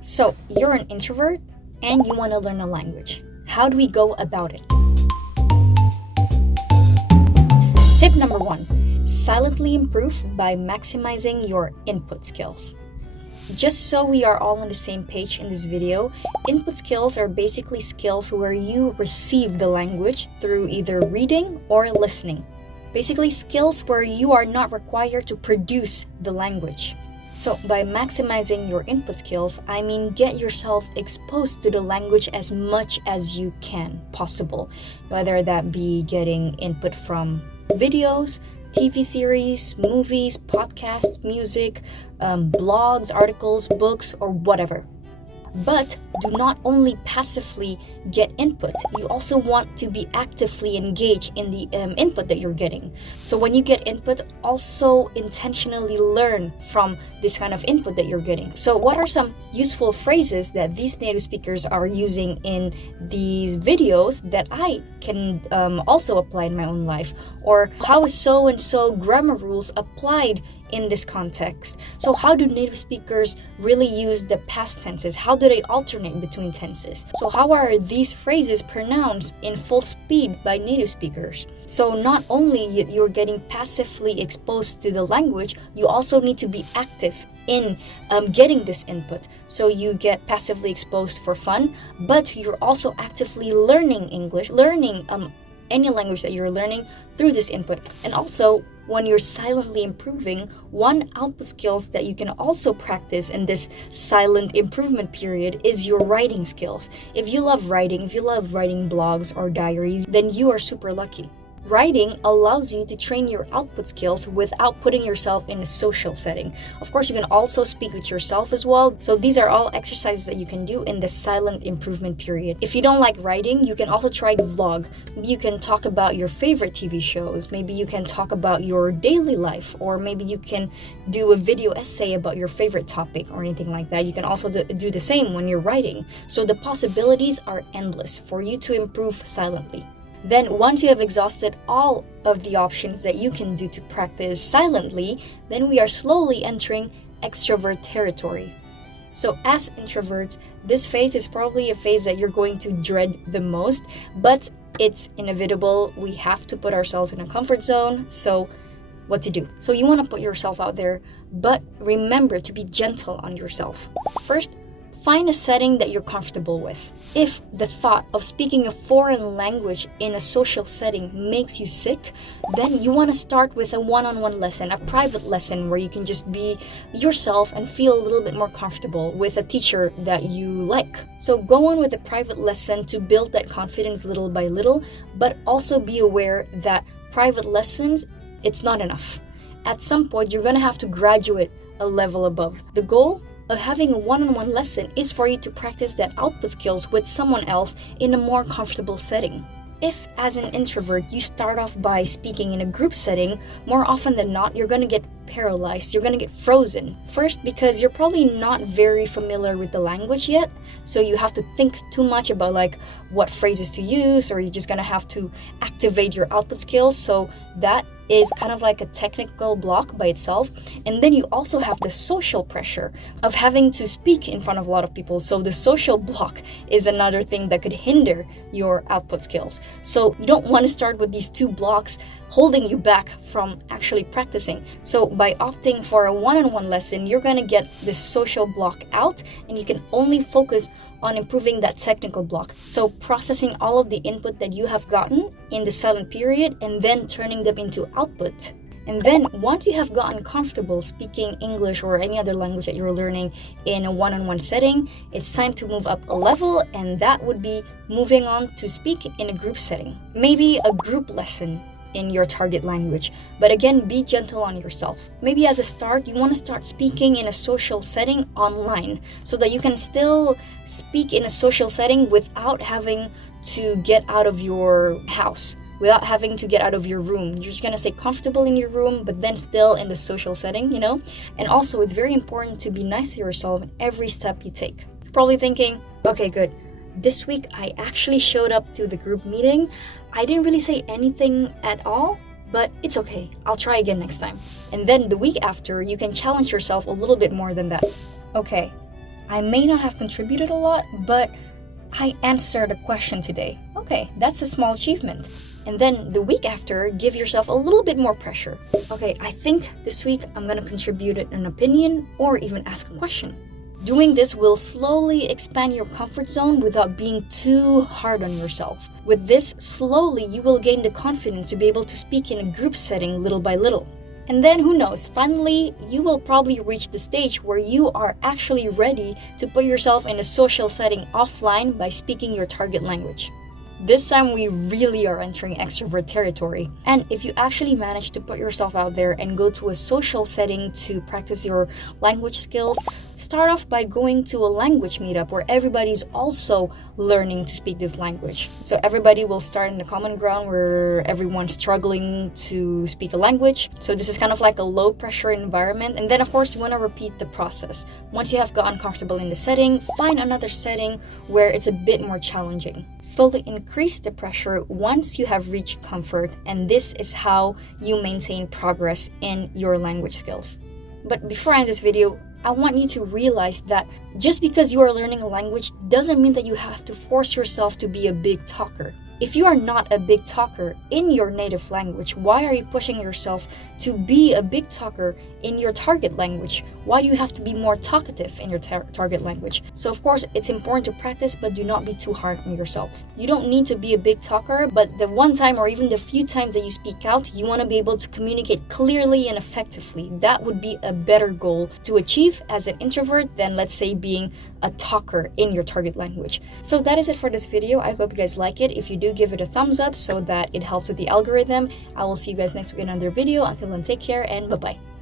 So, you're an introvert and you want to learn a language. How do we go about it? Tip number 1, silently improve by maximizing your input skills. Just so we are all on the same page in this video, input skills are basically skills where you receive the language through either reading or listening. Basically skills where you are not required to produce the language. So by maximizing your input skills, I mean get yourself exposed to the language as much as you can possible, whether that be getting input from videos, TV series, movies, podcasts, music, blogs, articles, books, or whatever. But do not only passively get input, you also want to be actively engaged in the input that you're getting. So when you get input, also intentionally learn from this kind of input that you're getting. So what are some useful phrases that these native speakers are using in these videos that I can also apply in my own life? Or how is so-and-so grammar rules applied in this context? So how do native speakers really use the past tenses? How do they alternate between tenses? So how are these phrases pronounced in full speed by native speakers? So not only you're getting passively exposed to the language, you also need to be active in getting this input. So you get passively exposed for fun, but you're also actively learning English, learning any language that you're learning through this input. And also, when you're silently improving, one output skills that you can also practice in this silent improvement period is your writing skills. If you love writing blogs or diaries, then you are super lucky. Writing allows you to train your output skills without putting yourself in a social setting. Of course, you can also speak with yourself as well. So these are all exercises that you can do in the silent improvement period. If you don't like writing, you can also try to vlog. You can talk about your favorite TV shows. Maybe you can talk about your daily life, or maybe you can do a video essay about your favorite topic or anything like that. You can also do the same when you're writing. So the possibilities are endless for you to improve silently. Then once you have exhausted all of the options that you can do to practice silently, then we are slowly entering extrovert territory. So as introverts, this phase is probably a phase that you're going to dread the most, but it's inevitable. We have to put ourselves in a comfort zone. So what to do? So you want to put yourself out there, but remember to be gentle on yourself. First, find a setting that you're comfortable with. If the thought of speaking a foreign language in a social setting makes you sick, then you want to start with a one-on-one lesson, a private lesson where you can just be yourself and feel a little bit more comfortable with a teacher that you like. So go on with a private lesson to build that confidence little by little, but also be aware that private lessons, it's not enough. At some point, you're going to have to graduate a level above. The goal of having a one-on-one lesson is for you to practice that output skills with someone else in a more comfortable setting. If, as an introvert, you start off by speaking in a group setting, more often than not, you're going to get paralyzed, you're going to get frozen. First, because you're probably not very familiar with the language yet, so you have to think too much about what phrases to use, or you're just going to have to activate your output skills. So that is kind of like a technical block by itself. And then you also have the social pressure of having to speak in front of a lot of people. So the social block is another thing that could hinder your output skills. So you don't want to start with these two blocks holding you back from actually practicing. So by opting for a one-on-one lesson, you're going to get this social block out, and you can only focus on improving that technical block. So processing all of the input that you have gotten in the silent period and then turning them into output. And then once you have gotten comfortable speaking English or any other language that you're learning in a one-on-one setting, it's time to move up a level, and that would be moving on to speak in a group setting. Maybe a group lesson in your target language. But again, be gentle on yourself. Maybe as a start, you want to start speaking in a social setting online so that you can still speak in a social setting without having to get out of your house, without having to get out of your room. You're just going to stay comfortable in your room, but then still in the social setting, you know? And also, it's very important to be nice to yourself in every step you take. You're probably thinking, okay, good. This week, I actually showed up to the group meeting. I didn't really say anything at all, but it's okay. I'll try again next time. And then the week after, you can challenge yourself a little bit more than that. Okay, I may not have contributed a lot, but I answered a question today. Okay, that's a small achievement. And then the week after, give yourself a little bit more pressure. Okay, I think this week I'm gonna contribute an opinion or even ask a question. Doing this will slowly expand your comfort zone without being too hard on yourself. With this, slowly you will gain the confidence to be able to speak in a group setting little by little. And then who knows, finally, you will probably reach the stage where you are actually ready to put yourself in a social setting offline by speaking your target language. This time we really are entering extrovert territory. And if you actually manage to put yourself out there and go to a social setting to practice your language skills, start off by going to a language meetup where everybody's also learning to speak this language. So everybody will start in the common ground where everyone's struggling to speak a language. So this is kind of like a low pressure environment. And then of course you want to repeat the process. Once you have gotten comfortable in the setting, find another setting where it's a bit more challenging. Slowly increase the pressure once you have reached comfort, and this is how you maintain progress in your language skills. But before I end this video, I want you to realize that just because you are learning a language doesn't mean that you have to force yourself to be a big talker. If you are not a big talker in your native language, why are you pushing yourself to be a big talker in your target language? Why do you have to be more talkative in your target language? So of course, it's important to practice, but do not be too hard on yourself. You don't need to be a big talker, but the one time or even the few times that you speak out, you want to be able to communicate clearly and effectively. That would be a better goal to achieve as an introvert than, let's say, being a talker in your target language. So that is it for this video. I hope you guys like it. If you do, give it a thumbs up so that it helps with the algorithm. I will see you guys next week in another video. Until then, take care and bye-bye.